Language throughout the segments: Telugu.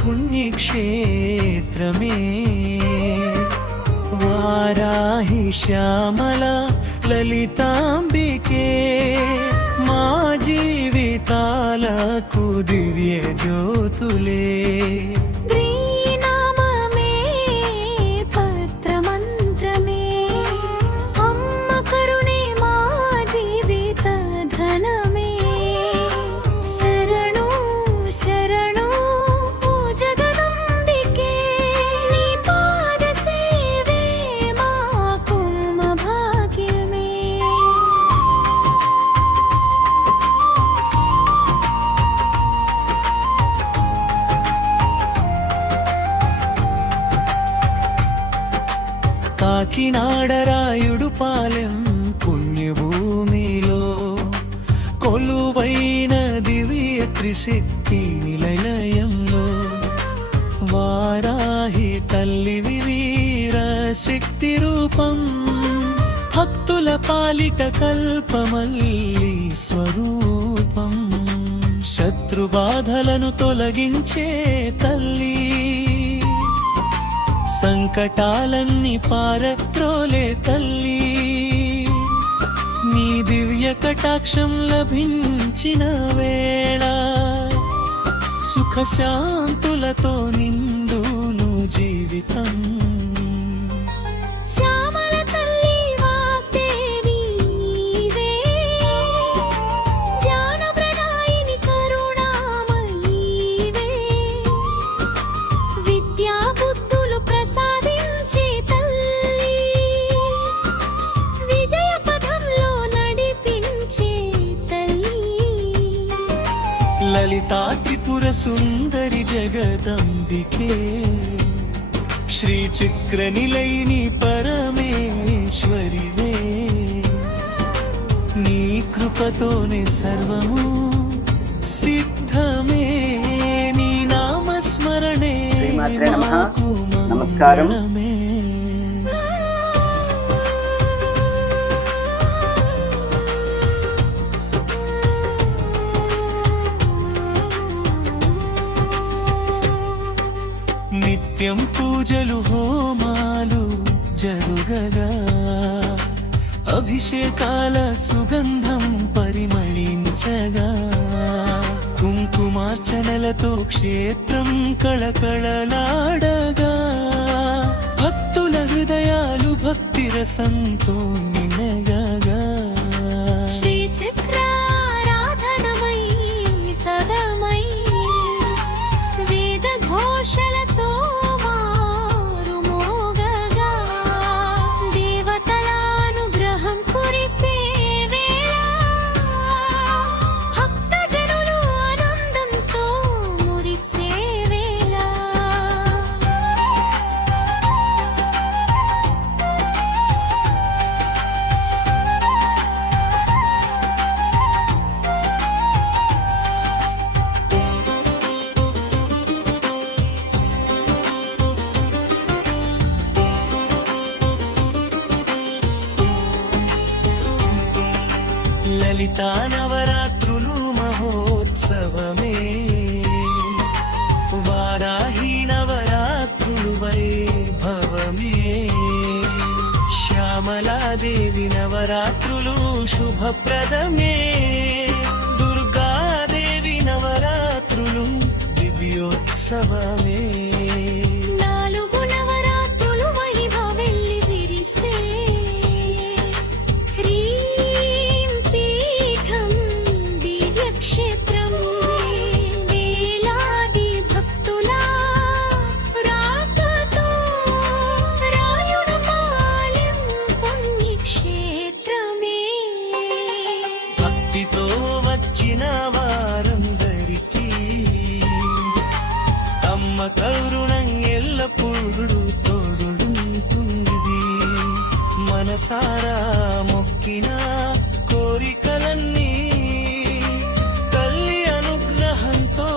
పుణ్యక్షేత్రమే వారాహి శ్యామల లలితాంబికే మా జీవితాలకు దివ్య జ్యోతులే కాకినాడరాయుడు పాలెం పుణ్యభూమిలో కొలువైన దివ్య త్రిశక్తి నిలయంలో వారాహి తల్లి వీర శక్తి రూపం భక్తుల పాలిట కల్పమల్లి స్వరూపం శత్రుబాధలను తొలగించే తల్లి సంకటాలన్నీ పారత్రోలే తల్లి నీ దివ్య కటాక్షం లభించిన వేళ సుఖశాంతులతో నిండును జీవితం లలితా త్రిపుర సుందరి జగదంబికే శ్రీ చక్ర నిలయిని పరమేశ్వరివే నీ కృపతోనే సర్వము సిద్ధమే నీ నామస్మరణే మాకు మంగళమే నిత్యం పూజలు హోమాలు జరుగగా అభిషేకాల సుగంధం పరిమళించగా కుంకుమార్చనలతో క్షేత్రం కళకళలాడగా భక్తుల హృదయాలు భక్తి రసంతో నినగగా లలితా నవరాత్రులు మహోత్సవమే వారాహి నవరాత్రులు వైభవమే శ్యామలాదేవి నవరాత్రులు శుభప్రదమే దుర్గాదేవి నవరాత్రులు దివ్యోత్సవమే కరుణం ఎల్లప్పుడు తోడుంటుంది మనసారా మొక్కిన కోరికలన్నీ తల్లి అనుగ్రహంతో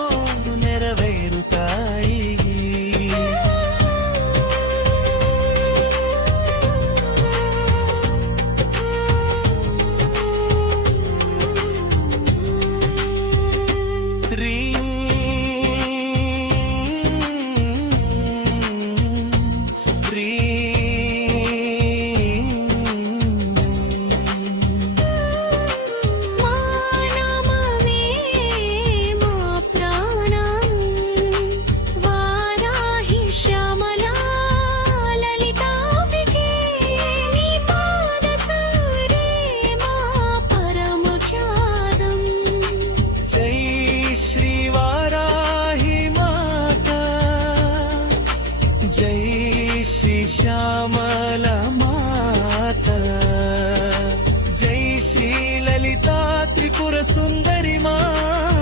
నెరవేరుతాయి జై శ్రీ శ్యామల మాత జై శ్రీ లలితా త్రిపుర సుందరి మాత